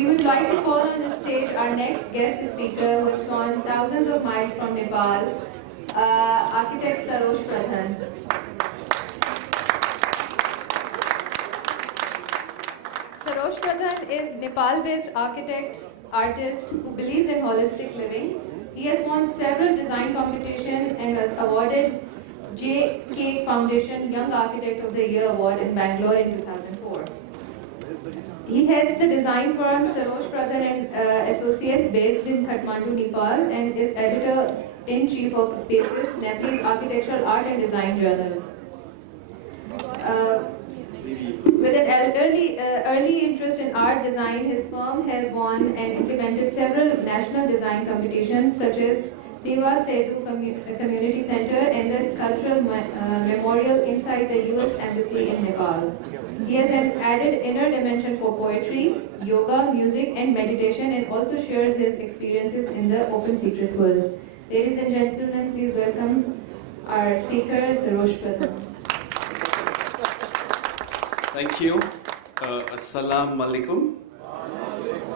We would like to call on the stage our next guest speaker, who has flown thousands of miles from Nepal, architect Sarosh Pradhan. Sarosh Pradhan is Nepal-based architect, artist who believes in holistic living. He has won several design competitions and was awarded J.K. Foundation Young Architect of the Year Award in Bangalore in 2004. He heads the design firm Sarosh Pradhan and Associates based in Kathmandu, Nepal, and is editor-in-chief of Spaces, Nepal's architectural art and design journal. With an early interest in art design, his firm has won and implemented several national design competitions such as Deva Sedu Community Center and the Sculptural Memorial inside the U.S. Embassy in Nepal. He has an added inner dimension for poetry, yoga, music and meditation, and also shares his experiences in the open secret world. Ladies and gentlemen, please welcome our speaker, Sarosh Pradhan. Thank you. Assalamu alaikum.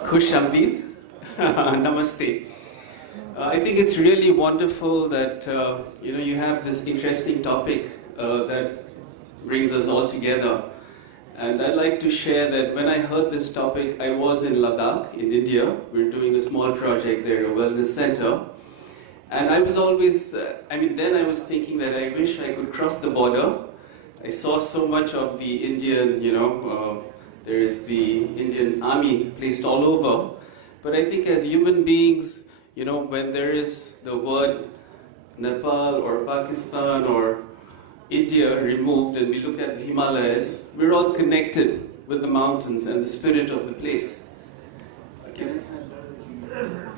Khush Amdeed. Namaste. I think it's really wonderful that you have this interesting topic that brings us all together. And I'd like to share that when I heard this topic, I was in Ladakh, in India. We're doing a small project there, a wellness center. And I was always, then I was thinking that I wish I could cross the border. I saw so much of the Indian, there is the Indian army placed all over. But I think as human beings, when there is the word Nepal or Pakistan or India removed and we look at the Himalayas, we're all connected with the mountains and the spirit of the place. Can I have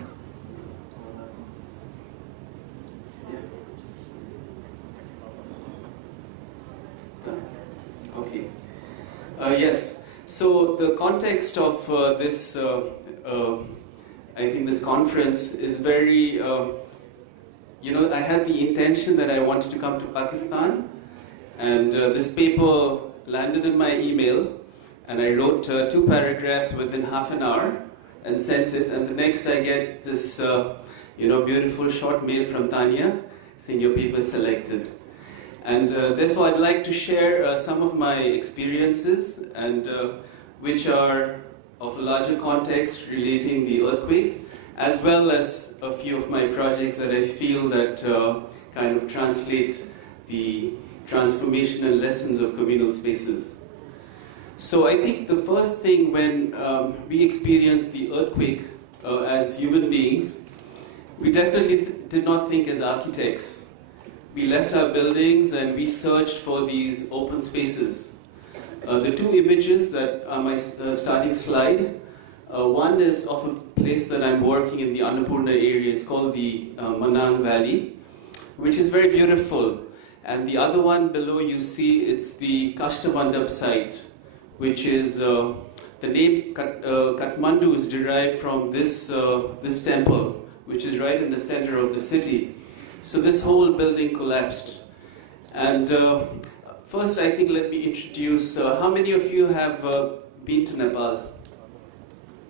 Okay. Yes. So the context of this, I think this conference is very, I had the intention that I wanted to come to Pakistan, and this paper landed in my email, and I wrote 2 paragraphs within half an hour and sent it, and the next I get this, beautiful short mail from Tanya saying your paper is selected. And therefore, I'd like to share some of my experiences, and which are of a larger context relating the earthquake, as well as a few of my projects that I feel that kind of translate the transformational lessons of communal spaces. So I think the first thing when we experience the earthquake as human beings, we definitely did not think as architects. We left our buildings and we searched for these open spaces. The 2 images that are my starting slide, one is of a place that I'm working in the Annapurna area. It's called the Kathmando Valley, which is very beautiful. And the other one below you see, it's the Kasthamandap site, which is, the name Kathmandu is derived from this temple, which is right in the center of the city. So this whole building collapsed. And first, I think let me introduce, how many of you have been to Nepal?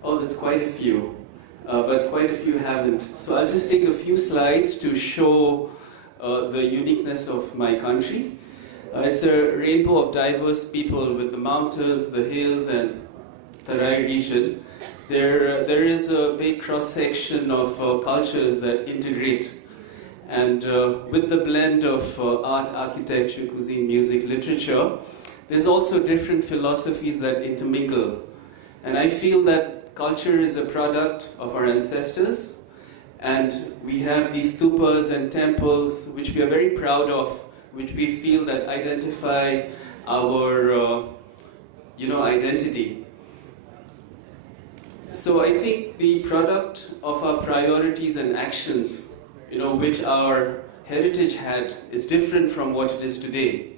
Oh, that's quite a few, but quite a few haven't. So I'll just take a few slides to show the uniqueness of my country. It's a rainbow of diverse people with the mountains, the hills, and Tarai region. There is a big cross-section of cultures that integrate. And with the blend of art, architecture, cuisine, music, literature, there's also different philosophies that intermingle. And I feel that culture is a product of our ancestors, and we have these stupas and temples which we are very proud of, which we feel that identify our identity. So I think the product of our priorities and actions, which our heritage had, is different from what it is today.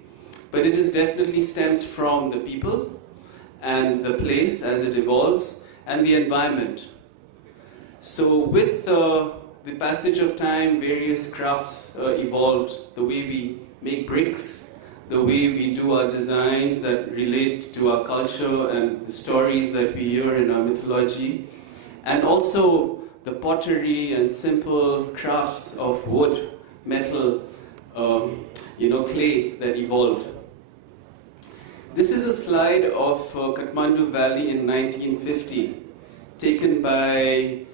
But it is definitely stems from the people and the place as it evolves and the environment. So with the passage of time, various crafts evolved. The way we make bricks, the way we do our designs that relate to our culture and the stories that we hear in our mythology, and also the pottery and simple crafts of wood, metal, clay that evolved. This is a slide of Kathmandu Valley in 1950, taken by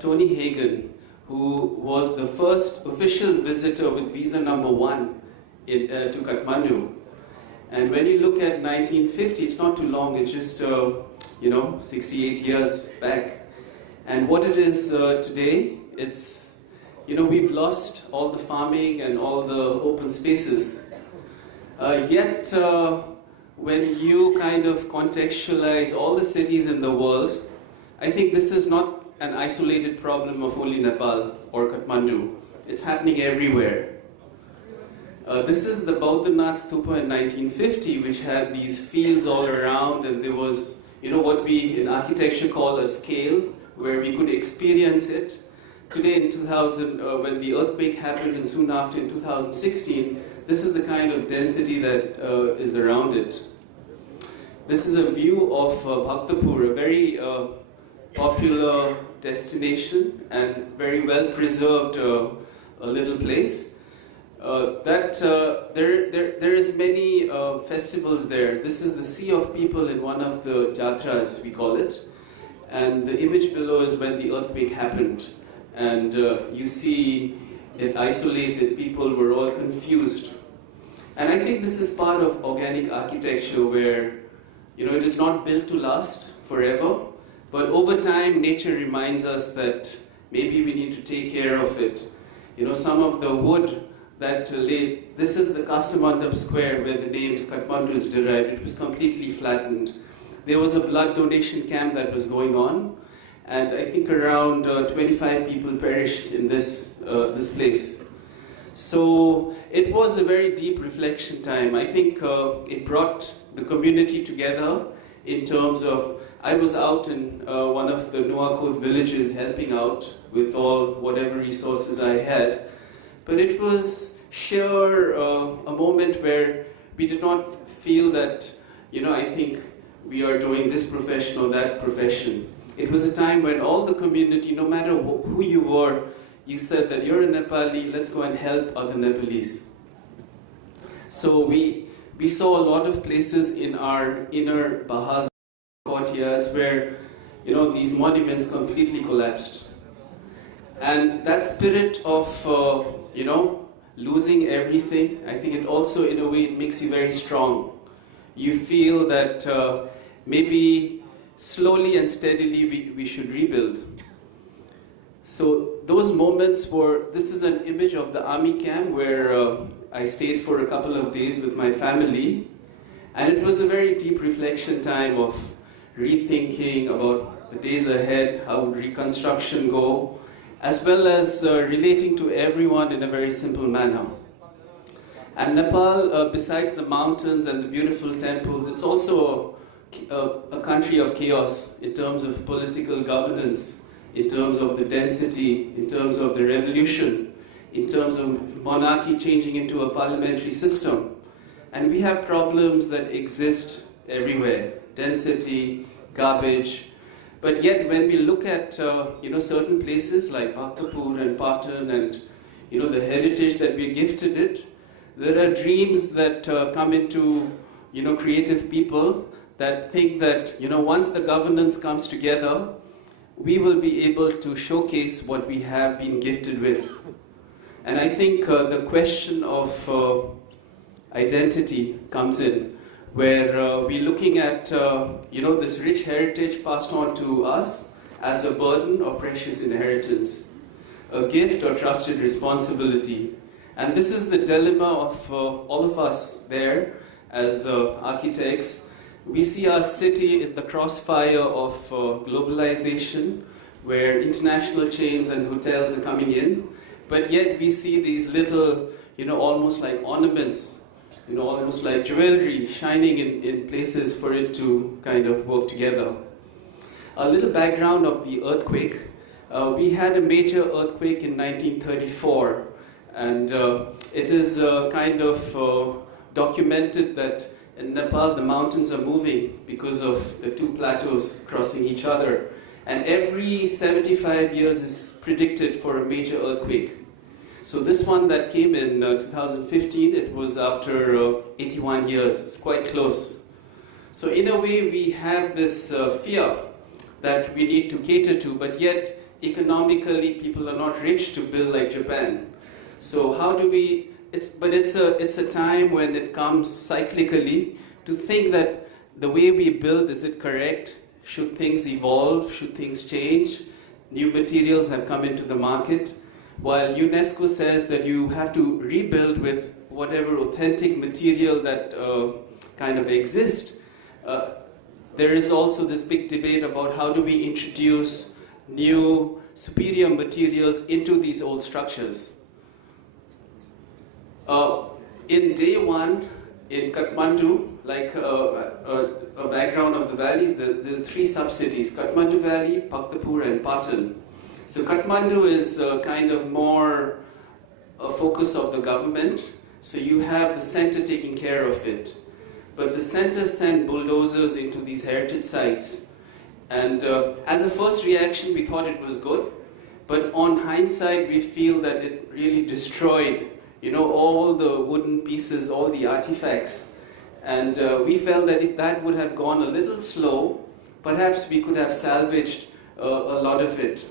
Tony Hagen, who was the first official visitor with visa number 1 to Kathmandu. And when you look at 1950, it's not too long, it's just 68 years back. And what it is today, it's, we've lost all the farming and all the open spaces. Yet, when you kind of contextualize all the cities in the world, I think this is not an isolated problem of only Nepal or Kathmandu. It's happening everywhere. This is the Bauddhanath Stupa in 1950, which had these fields all around, and there was, what we in architecture call a scale, where we could experience it. Today in 2000, when the earthquake happened, and soon after in 2016, this is the kind of density that is around it. This is a view of Bhaktapur, a very popular destination and very well preserved a little place. There is many festivals there. This is the sea of people in one of the jatras, we call it. And the image below is when the earthquake happened. And you see it isolated, people were all confused. And I think this is part of organic architecture where, it is not built to last forever, but over time nature reminds us that maybe we need to take care of it. Some of the wood that this is the Kasthamandap square where the name Kathmandu is derived. It was completely flattened. There was a blood donation camp that was going on, and I think around 25 people perished in this place. So it was a very deep reflection time. I think it brought the community together in terms of, I was out in one of the Nuwakot villages helping out with whatever resources I had. But it was sheer a moment where we did not feel that, I think we are doing this profession or that profession. It was a time when all the community, no matter who you were, you said that you're a Nepali, let's go and help other Nepalese. So we saw a lot of places in our inner Bahal courtyards where, these monuments completely collapsed. And that spirit of, losing everything, I think it also, in a way, it makes you very strong. You feel that maybe slowly and steadily we should rebuild. So those moments this is an image of the army camp where I stayed for a couple of days with my family. And it was a very deep reflection time of rethinking about the days ahead, how would reconstruction go, as well as relating to everyone in a very simple manner. And Nepal, besides the mountains and the beautiful temples, it's also a country of chaos in terms of political governance, in terms of the density, in terms of the revolution, in terms of monarchy changing into a parliamentary system. And we have problems that exist everywhere, density, garbage. But yet when we look at certain places like Bhaktapur and Patan and the heritage that we're gifted it, there are dreams that come into creative people that think that once the governance comes together, we will be able to showcase what we have been gifted with. And I think the question of identity comes in, where we're looking at this rich heritage passed on to us as a burden or precious inheritance, a gift or trusted responsibility. And this is the dilemma of all of us there as architects. We see our city in the crossfire of globalization, where international chains and hotels are coming in, but yet we see these little, almost like ornaments, almost like jewelry shining in places for it to kind of work together. A little background of the earthquake. We had a major earthquake in 1934, and it is kind of documented that in Nepal the mountains are moving because of the two plateaus crossing each other. And every 75 years is predicted for a major earthquake. So this one that came in 2015, it was after 81 years. It's quite close. So in a way, we have this fear that we need to cater to, but yet economically people are not rich to build like Japan. So how do we, it's a time when it comes cyclically to think that the way we build, is it correct? Should things evolve? Should things change? New materials have come into the market. While UNESCO says that you have to rebuild with whatever authentic material that kind of exists, there is also this big debate about how do we introduce new, superior materials into these old structures. In day one, in Kathmandu, like a background of the valleys, there are three sub-cities, Kathmandu Valley, Bhaktapur and Patan. So Kathmandu is kind of more a focus of the government, so you have the center taking care of it. But the center sent bulldozers into these heritage sites. And as a first reaction, we thought it was good. But on hindsight, we feel that it really destroyed, all the wooden pieces, all the artifacts. And we felt that if that would have gone a little slow, perhaps we could have salvaged a lot of it.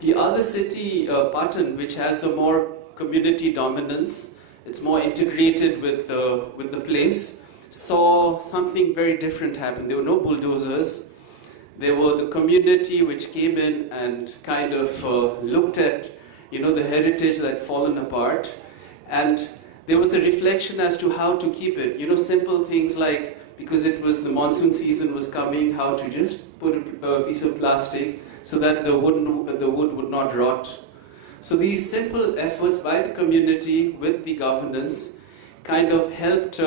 The other city, Patan, which has a more community dominance, it's more integrated with the place, saw something very different happen. There were no bulldozers. There were the community which came in and kind of looked at, the heritage that had fallen apart. And there was a reflection as to how to keep it. Simple things like, because it was the monsoon season was coming, how to just put a piece of plastic so that the wood would not rot. So these simple efforts by the community with the governance kind of helped,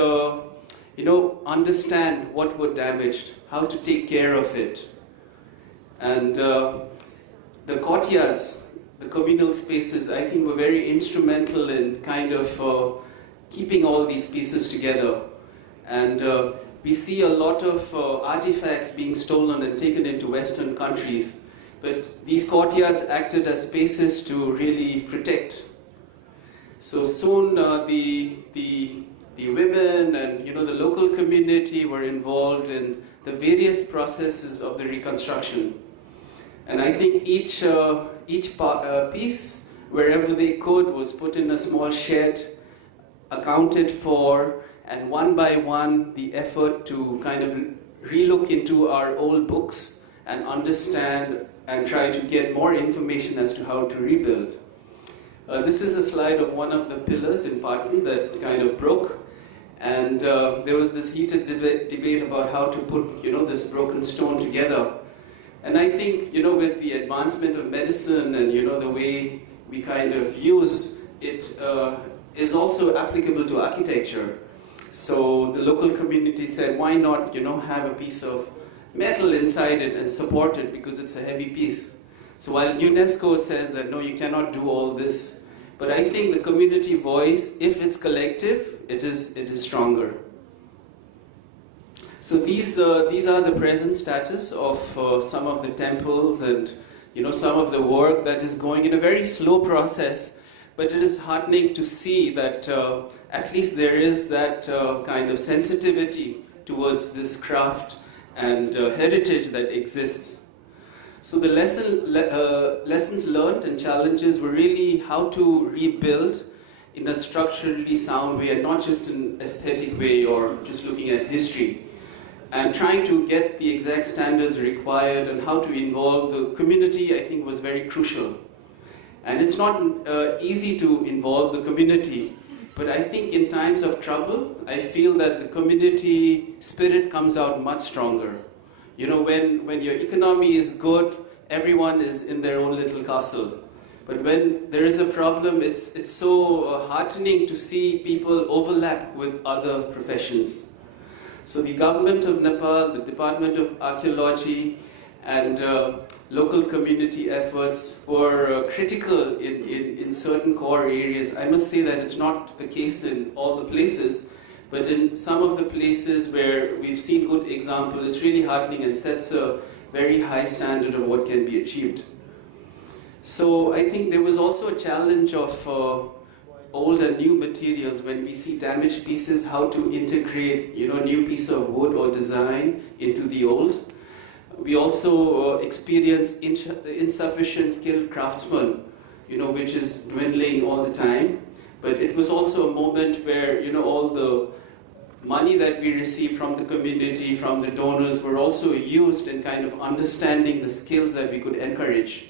understand what was damaged, how to take care of it. And the courtyards, the communal spaces, I think were very instrumental in kind of keeping all these pieces together. And we see a lot of artifacts being stolen and taken into Western countries. But these courtyards acted as spaces to really protect. So soon the women and the local community were involved in the various processes of the reconstruction. And I think each piece, wherever they could, was put in a small shed, accounted for, and one by one the effort to kind of relook into our old books and understand and try to get more information as to how to rebuild. This is a slide of one of the pillars in Patan that kind of broke, and there was this heated debate about how to put this broken stone together. And I think with the advancement of medicine and the way we kind of use it is also applicable to architecture. So the local community said, why not have a piece of metal inside it and support it because it's a heavy piece. So while UNESCO says that no, you cannot do all this, but I think the community voice, if it's collective, it is stronger. So these are the present status of some of the temples and some of the work that is going in a very slow process, but it is heartening to see that at least there is that kind of sensitivity towards this craft and heritage that exists. So the lessons learned and challenges were really how to rebuild in a structurally sound way and not just an aesthetic way or just looking at history. And trying to get the exact standards required and how to involve the community, I think, was very crucial. And it's not easy to involve the community, but I think in times of trouble, I feel that the community spirit comes out much stronger. When your economy is good, everyone is in their own little castle. But when there is a problem, it's so heartening to see people overlap with other professions. So the government of Nepal, the Department of Archaeology, and local community efforts were critical in certain core areas. I must say that it's not the case in all the places, But in some of the places where we've seen good example, it's really heartening and sets a very high standard of what can be achieved. So I think there was also a challenge of old and new materials. When we see damaged pieces, how to integrate, new piece of wood or design into the old. We also experience insufficient skilled craftsmen, which is dwindling all the time. But it was also a moment where, all the money that we received from the community, from the donors, were also used in kind of understanding the skills that we could encourage.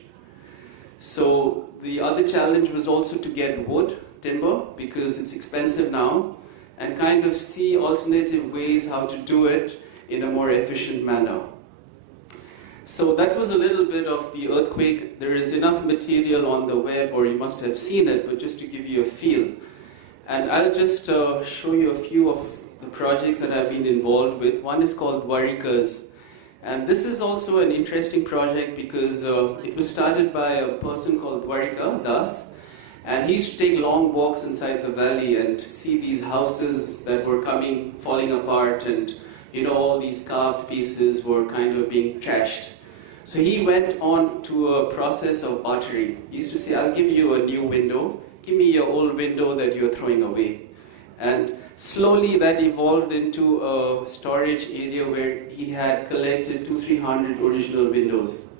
So the other challenge was also to get wood, timber, because it's expensive now, and kind of see alternative ways how to do it in a more efficient manner. So that was a little bit of the earthquake. There is enough material on the web, or you must have seen it, but just to give you a feel. And I'll just show you a few of the projects that I've been involved with. One is called Dwarikas. And this is also an interesting project because it was started by a person called Dwarika Das. And he used to take long walks inside the valley and see these houses that were falling apart, and all these carved pieces were kind of being trashed. So he went on to a process of bartering. He used to say, I'll give you a new window, give me your old window that you're throwing away. And slowly that evolved into a storage area where he had collected 200-300 original windows.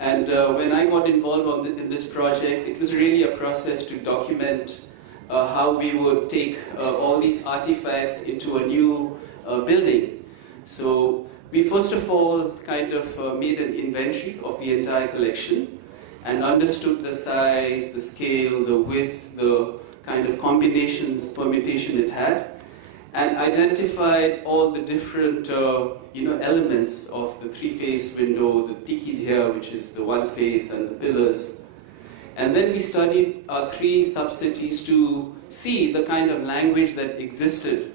And when I got involved in this project, it was really a process to document how we would take all these artifacts into a new building. So we first of all kind of made an inventory of the entire collection and understood the size, the scale, the width, the kind of combinations, permutation it had, and identified all the different elements of the three-face window, the tikis here, which is the one face, and the pillars. And then we studied our three subcities to see the kind of language that existed.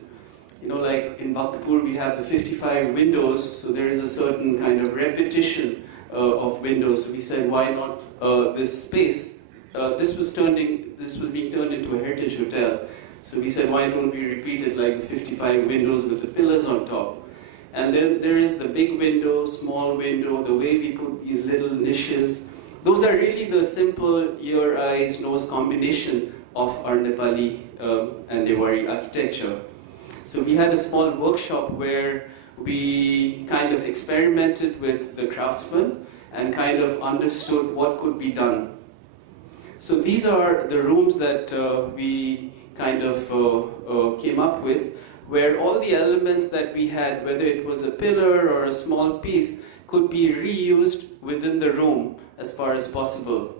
Like in Bhaktapur we have the 55 windows, so there is a certain kind of repetition of windows. So we said, why not this space? This was being turned into a heritage hotel. So we said, why don't we repeat it like the 55 windows with the pillars on top? And then there is the big window, small window, the way we put these little niches. Those are really the simple ear, eyes, nose combination of our Nepali and Newari architecture. So we had a small workshop where we kind of experimented with the craftsmen and kind of understood what could be done. So these are the rooms that we kind of came up with, where all the elements that we had, whether it was a pillar or a small piece, could be reused within the room as far as possible.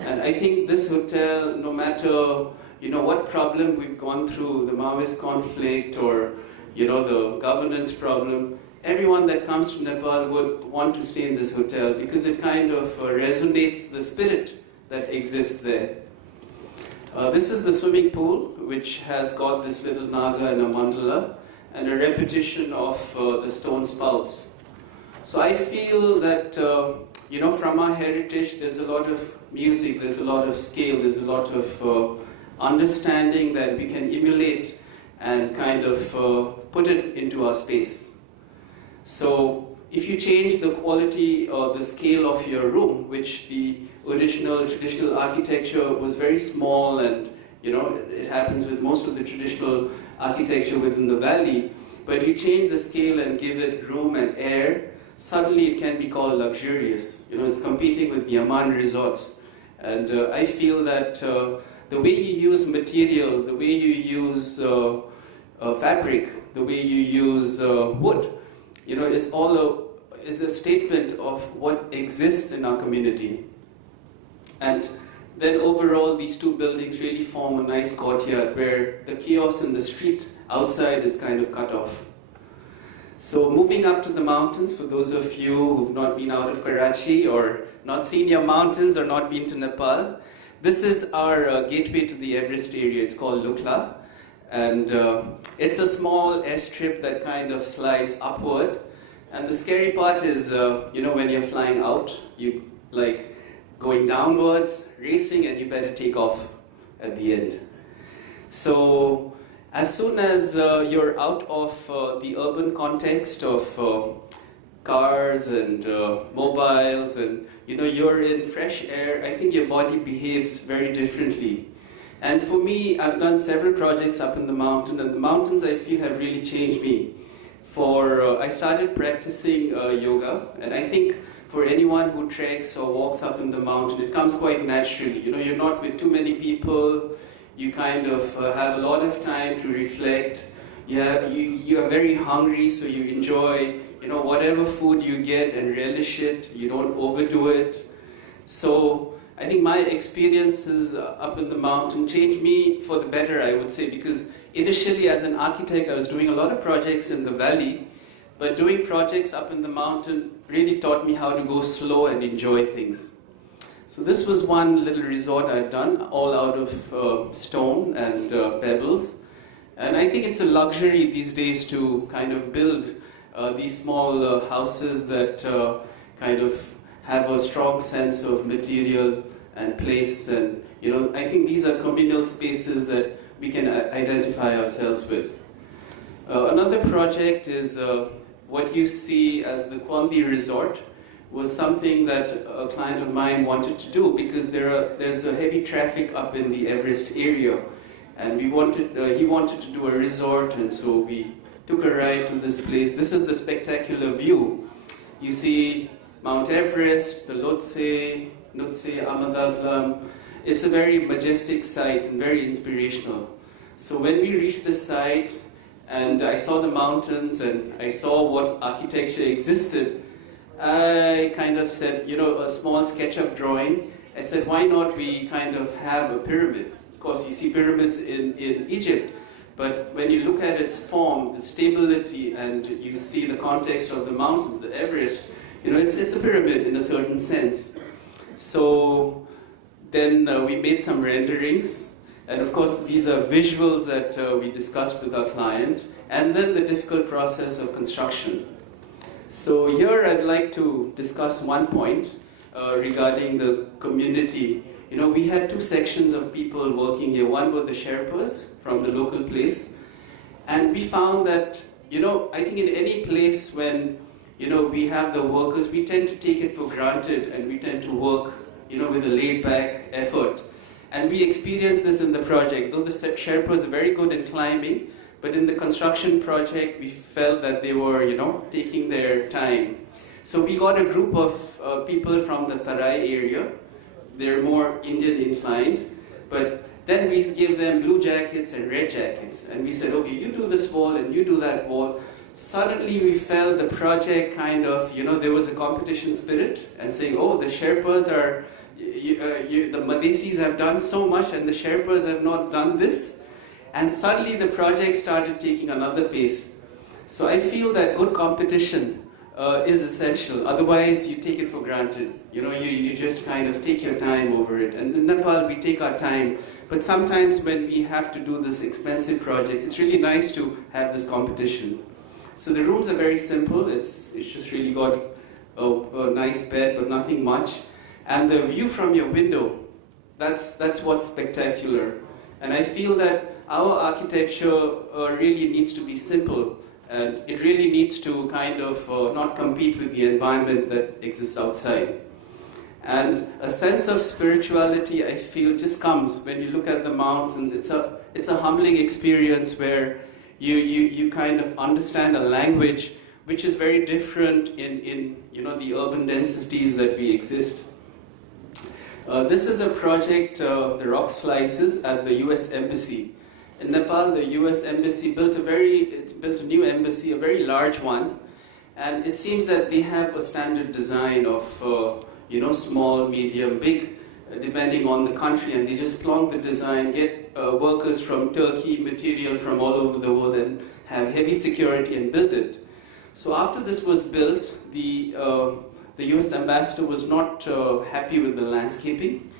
And I think this hotel, no matter what problem we've gone through, the Maoist conflict or the governance problem, everyone that comes to Nepal would want to stay in this hotel because it kind of resonates the spirit that exists there. This is the swimming pool, which has got this little naga and a mandala, and a repetition of the stone spouts. So I feel that, from our heritage, there's a lot of music, there's a lot of scale, there's a lot of understanding that we can emulate and kind of put it into our space. So if you change the quality or the scale of your room, which the original traditional architecture was very small, and it happens with most of the traditional architecture within the valley, but you change the scale and give it room and air, suddenly it can be called luxurious. It's competing with the Amman resorts. And I feel that the way you use material, the way you use fabric, the way you use wood, is a statement of what exists in our community. And then overall, these two buildings really form a nice courtyard where the chaos in the street outside is kind of cut off. So moving up to the mountains, for those of you who've not been out of Karachi or not seen your mountains or not been to Nepal, this is our gateway to the Everest area. It's called Lukla. And it's a small airstrip that kind of slides upward. And the scary part is, when you're flying out, you going downwards, racing, and you better take off at the end. So As soon as you're out of the urban context of cars and mobiles, and you're in fresh air, I think your body behaves very differently. And for me, I've done several projects up in the mountain, and the mountains I feel have really changed me. I started practicing yoga, and I think for anyone who treks or walks up in the mountain, it comes quite naturally. You're not with too many people. You kind of have a lot of time to reflect. You are very hungry, so you enjoy whatever food you get and relish it. You don't overdo it. So I think my experiences up in the mountain changed me for the better, I would say, because initially as an architect I was doing a lot of projects in the valley, but doing projects up in the mountain really taught me how to go slow and enjoy things. So this was one little resort I'd done, all out of stone and pebbles. And I think it's a luxury these days to kind of build these small houses that kind of have a strong sense of material and place, and I think these are communal spaces that we can identify ourselves with. Another project is what you see as the Kwambi Resort. Was something that a client of mine wanted to do because there's a heavy traffic up in the Everest area, and he wanted to do a resort, and so we took a ride to this place. This is the spectacular view. You see Mount Everest, the Lhotse, Amadaglam. It's a very majestic site and very inspirational. So when we reached the site and I saw the mountains and I saw what architecture existed, I kind of said, a small SketchUp drawing. I said, why not we kind of have a pyramid? Of course, you see pyramids in Egypt, but when you look at its form, the stability, and you see the context of the mountains, the Everest, it's a pyramid in a certain sense. So then we made some renderings, and of course these are visuals that we discussed with our client, and then the difficult process of construction. So here I'd like to discuss one point regarding the community. We had two sections of people working here. One were the Sherpas from the local place, and we found that, I think in any place when, we have the workers, we tend to take it for granted and we tend to work, with a laid-back effort. And we experienced this in the project. Though the Sherpas are very good in climbing, but in the construction project, we felt that they were, taking their time. So we got a group of people from the Tarai area. They're more Indian inclined, but then we gave them blue jackets and red jackets. And we said, okay, you do this wall and you do that wall. Suddenly we felt the project kind of, there was a competition spirit and saying, oh, the Sherpas are, the Madesis have done so much and the Sherpas have not done this. And suddenly the project started taking another pace. So I feel that good competition is essential. Otherwise, you take it for granted. You just kind of take your time over it. And in Nepal, we take our time. But sometimes when we have to do this expensive project, it's really nice to have this competition. So the rooms are very simple. It's just really got a nice bed, but nothing much. And the view from your window, that's what's spectacular. And I feel that our architecture really needs to be simple, and it really needs to kind of not compete with the environment that exists outside. And a sense of spirituality, I feel, just comes when you look at the mountains. It's a humbling experience where you kind of understand a language which is very different in the urban densities that we exist. This is a project, the rock slices at the US Embassy. In Nepal, the US Embassy built a new embassy, a very large one, and it seems that they have a standard design of small, medium, big, depending on the country, and they just plonk the design, get workers from Turkey, material from all over the world, and have heavy security and build it. So after this was built, the US ambassador was not happy with the landscaping,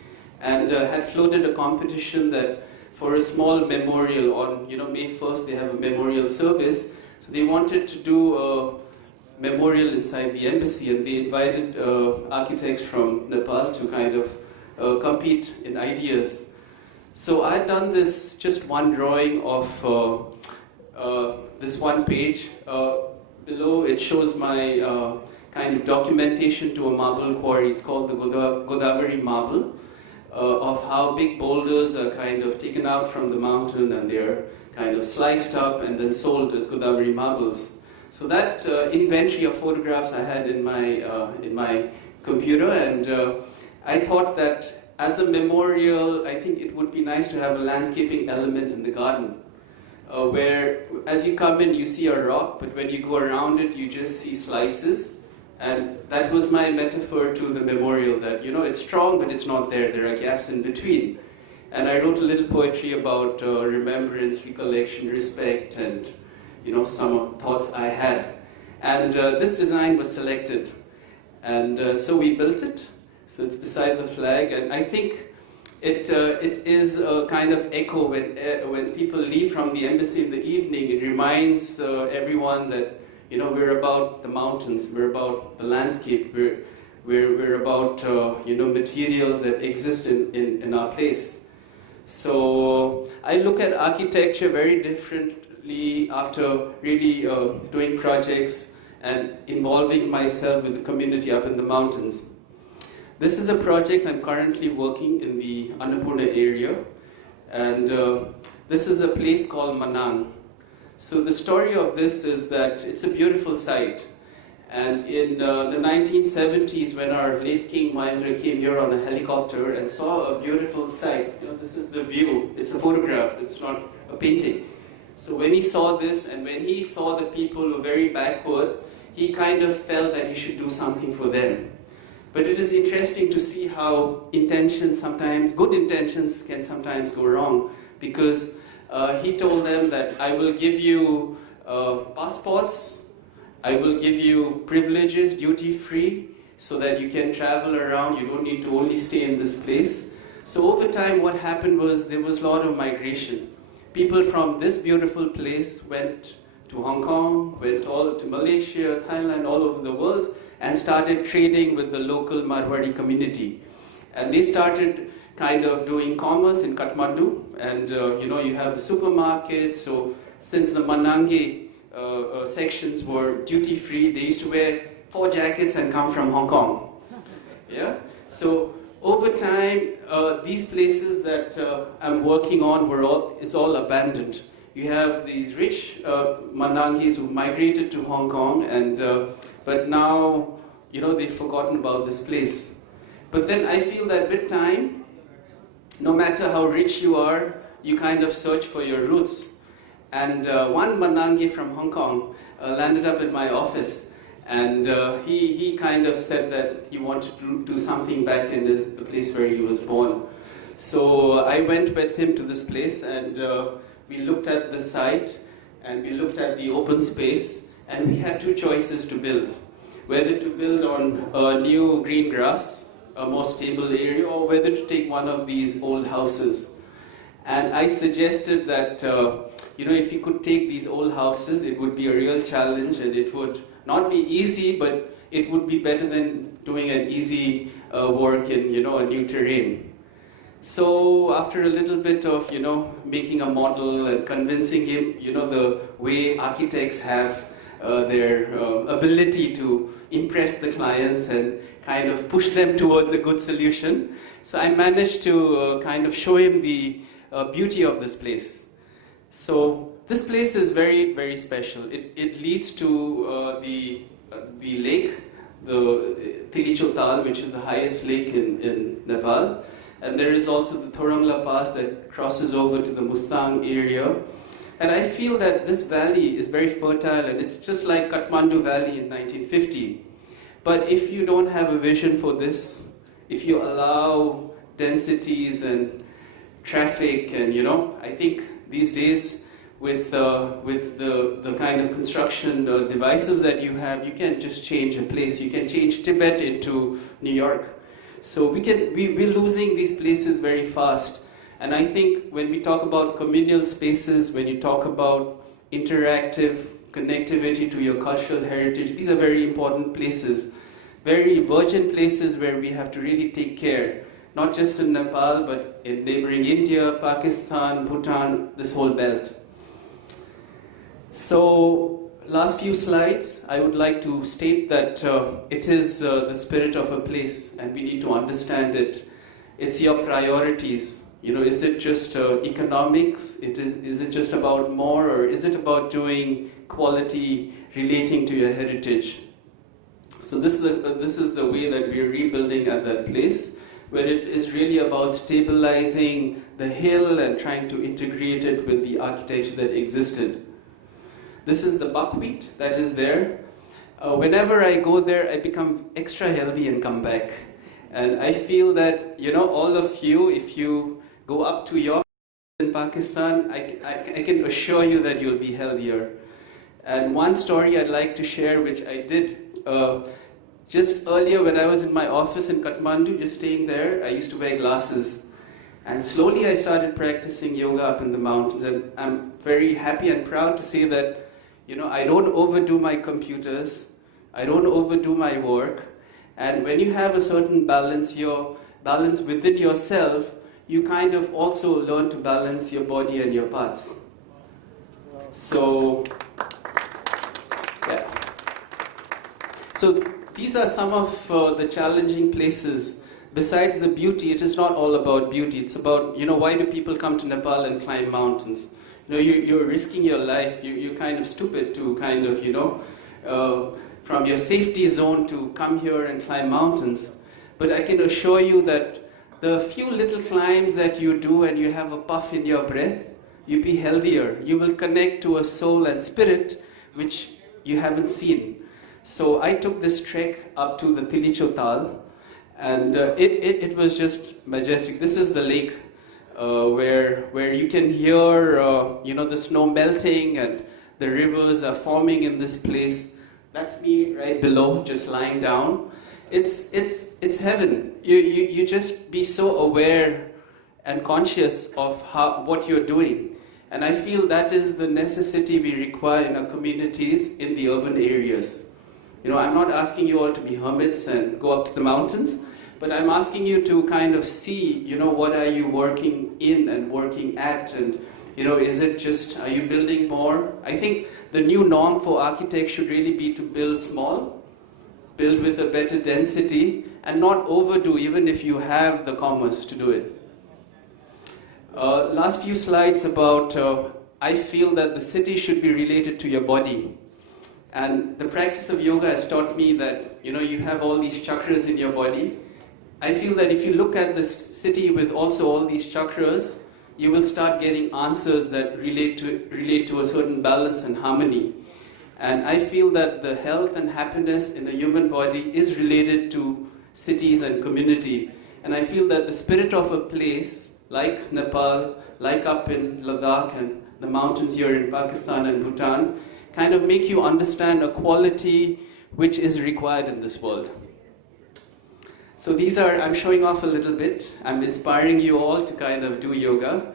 and had floated a competition that for a small memorial on May 1st they have a memorial service, so they wanted to do a memorial inside the embassy, and they invited architects from Nepal to kind of compete in ideas. So I've done this, just one drawing of this one page. Below it shows my kind of documentation to a marble quarry. It's called the Godavari marble, of how big boulders are kind of taken out from the mountain and they're kind of sliced up and then sold as Godavari marbles. So that inventory of photographs I had in my computer, and I thought that as a memorial, I think it would be nice to have a landscaping element in the garden, where as you come in you see a rock, but when you go around it you just see slices. And that was my metaphor to the memorial, that it's strong but it's not there, there are gaps in between. And I wrote a little poetry about remembrance, recollection, respect, and some of the thoughts I had. And this design was selected, and so we built it. So it's beside the flag, and I think it is a kind of echo when people leave from the embassy in the evening. It reminds everyone that we're about the mountains, we're about the landscape, we're about materials that exist in our place. So I look at architecture very differently after really doing projects and involving myself with the community up in the mountains. This is a project I'm currently working in the Annapurna area, and this is a place called Manang. So the story of this is that it's a beautiful site, and in the 1970s, when our late King Mahendra came here on a helicopter and saw a beautiful site, this is the view, it's a photograph, it's not a painting. So when he saw this, and when he saw the people who were very backward, he kind of felt that he should do something for them. But it is interesting to see how intentions sometimes, good intentions can sometimes go wrong, because he told them that I will give you passports, I will give you privileges, duty-free, so that you can travel around, you don't need to only stay in this place. So over time what happened was there was a lot of migration. People from this beautiful place went to Hong Kong, went all to Malaysia, Thailand, all over the world, and started trading with the local Marwari community. And they started kind of doing commerce in Kathmandu, and you have the supermarket. So since the Manange sections were duty-free, they used to wear 4 jackets and come from Hong Kong. Yeah. So over time, these places that I'm working on it's all abandoned. You have these rich Manangis who migrated to Hong Kong, and but now they've forgotten about this place. But then I feel that with time, no matter how rich you are, you kind of search for your roots. And one Manangi from Hong Kong landed up in my office, and he kind of said that he wanted to do something back in the place where he was born. So I went with him to this place, and we looked at the site, and we looked at the open space, and we had 2 choices to build. Whether to build on a new green grass, a more stable area, or whether to take one of these old houses. And I suggested that if you could take these old houses, it would be a real challenge, and it would not be easy, but it would be better than doing an easy work in a new terrain. So after a little bit of making a model and convincing him, the way architects have their ability to impress the clients and kind of push them towards a good solution. So I managed to kind of show him the beauty of this place. So this place is very, very special. It leads to the lake, the Tirichotal, which is the highest lake in Nepal. And there is also the Thorongla Pass that crosses over to the Mustang area. And I feel that this valley is very fertile, and it's just like Kathmandu Valley in 1950. But if you don't have a vision for this, if you allow densities and traffic, and I think these days with the kind of construction devices that you have, you can just change a place. You can change Tibet into New York. So we're losing these places very fast. And I think when we talk about communal spaces, when you talk about interactive connectivity to your cultural heritage, these are very important places, very virgin places where we have to really take care not just in Nepal, but in neighboring India, Pakistan, Bhutan, this whole belt. So, last few slides, I would like to state that it is the spirit of a place, and we need to understand it. It's your priorities. You know, is it just economics? Is it just about more, or is it about doing quality relating to your heritage? So this is the way that we are rebuilding at that place, where it is really about stabilizing the hill and trying to integrate it with the architecture that existed. This is the buckwheat that is there. Whenever I go there, I become extra healthy and come back. And I feel that, you know, all of you, if you go up to your in Pakistan, I can assure you that you'll be healthier. And one story I'd like to share, which I did just earlier when I was in my office in Kathmandu, just staying there, I used to wear glasses. And slowly I started practicing yoga up in the mountains. And I'm very happy and proud to say that, you know, I don't overdo my computers, I don't overdo my work. And when you have a certain balance, your balance within yourself, you kind of also learn to balance your body and your parts. So, yeah. So these are some of the challenging places. Besides the beauty, it is not all about beauty. It's about, you know, why do people come to Nepal and climb mountains? You know, you're risking your life. You're kind of stupid to kind of, you know, from your safety zone to come here and climb mountains. But I can assure you that the few little climbs that you do and you have a puff in your breath, you'll be healthier. You will connect to a soul and spirit which you haven't seen. So I took this trek up to the Tilichotal, and it was just majestic. This is the lake where you can hear you know, the snow melting and the rivers are forming in this place. That's me right below, just lying down. It's heaven. You just be so aware and conscious of what you're doing. And I feel that is the necessity we require in our communities in the urban areas. You know, I'm not asking you all to be hermits and go up to the mountains, but I'm asking you to kind of see, you know, what are you working in and working at, and, you know, is it just, are you building more? I think the new norm for architects should really be to build small, build with a better density, and not overdo even if you have the commerce to do it. Last few slides about, I feel that the city should be related to your body. And the practice of yoga has taught me that, you know, you have all these chakras in your body. I feel that if you look at the city with also all these chakras, you will start getting answers that relate to a certain balance and harmony. And I feel that the health and happiness in the human body is related to cities and community. And I feel that the spirit of a place like Nepal, like up in Ladakh and the mountains here in Pakistan and Bhutan, kind of make you understand a quality which is required in this world. So these are, I'm showing off a little bit. I'm inspiring you all to kind of do yoga.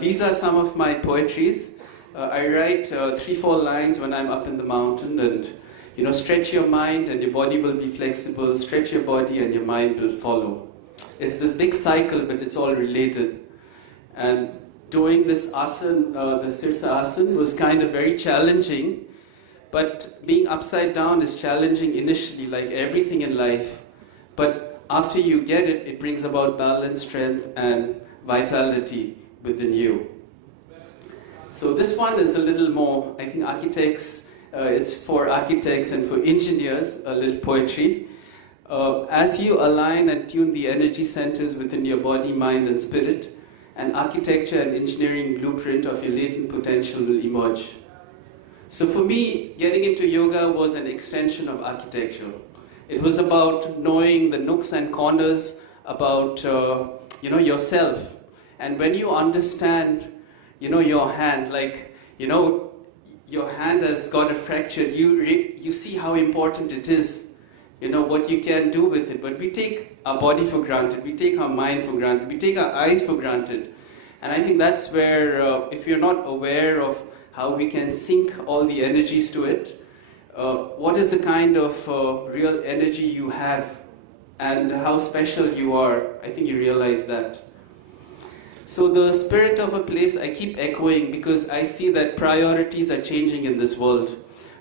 These are some of my poetries. I write 3-4 lines when I'm up in the mountain, and, you know, stretch your mind and your body will be flexible, stretch your body and your mind will follow. It's this big cycle, but it's all related. And doing this asana, the Sirsa asana, was kind of very challenging, but being upside down is challenging initially, like everything in life. But after you get it, it brings about balance, strength, and vitality within you. So this one is a little more, I think architects, it's for architects and for engineers, a little poetry. As you align and tune the energy centers within your body, mind, and spirit, an architecture and engineering blueprint of your latent potential will emerge. So for me, getting into yoga was an extension of architecture. It was about knowing the nooks and corners about you know, yourself. And when you understand, you know, your hand, like, you know, your hand has got a fracture, you see how important it is, you know, what you can do with it. But we take our body for granted, we take our mind for granted, we take our eyes for granted. And I think that's where, if you're not aware of how we can sync all the energies to it, what is the kind of real energy you have and how special you are. I think you realize that. So the spirit of a place I keep echoing because I see that priorities are changing in this world.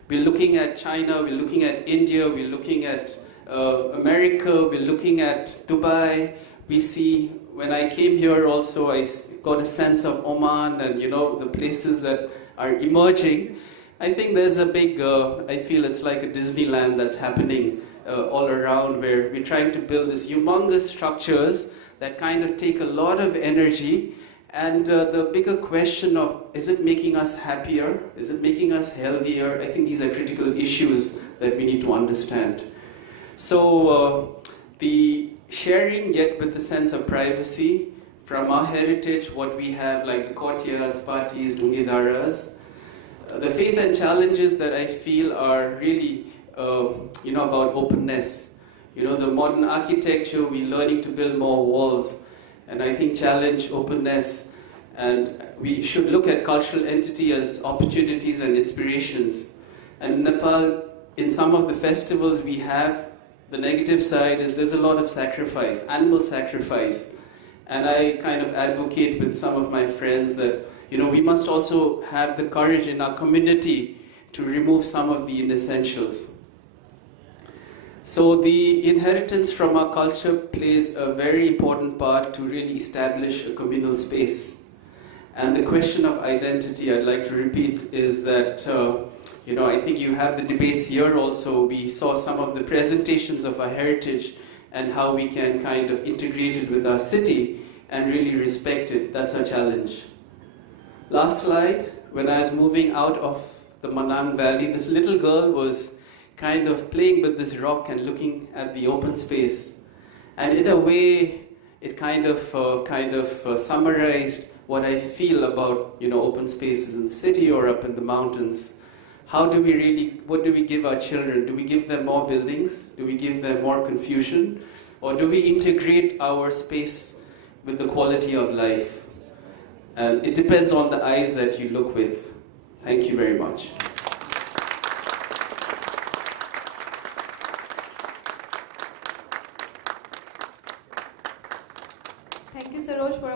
We're looking at China, we're looking at India, we're looking at America, we're looking at Dubai. We see, when I came here also, I got a sense of Oman and the places that are emerging. I think there's a big, I feel it's like a Disneyland that's happening all around, where we're trying to build these humongous structures that kind of take a lot of energy. And the bigger question of, is it making us happier? Is it making us healthier? I think these are critical issues that we need to understand. So the sharing, yet with the sense of privacy, from our heritage, what we have, like the courtyards, parties, dungidaras, the faith and challenges that I feel are really, about openness. The modern architecture, we're learning to build more walls, and I think challenge openness. And we should look at cultural entity as opportunities and inspirations. And Nepal, in some of the festivals we have, the negative side is there's a lot of sacrifice, animal sacrifice. And I kind of advocate with some of my friends that, we must also have the courage in our community to remove some of the inessentials. So the inheritance from our culture plays a very important part to really establish a communal space. And the question of identity, I'd like to repeat, is that, I think you have the debates here also. We saw some of the presentations of our heritage and how we can kind of integrate it with our city and really respect it. That's our challenge. Last slide, when I was moving out of the Kathmandu Valley, this little girl was kind of playing with this rock and looking at the open space. And in a way, it kind of summarized what I feel about, open spaces in the city or up in the mountains. What do we give our children? Do we give them more buildings? Do we give them more confusion? Or do we integrate our space with the quality of life? And it depends on the eyes that you look with. Thank you very much. Thank you, Sarosh, for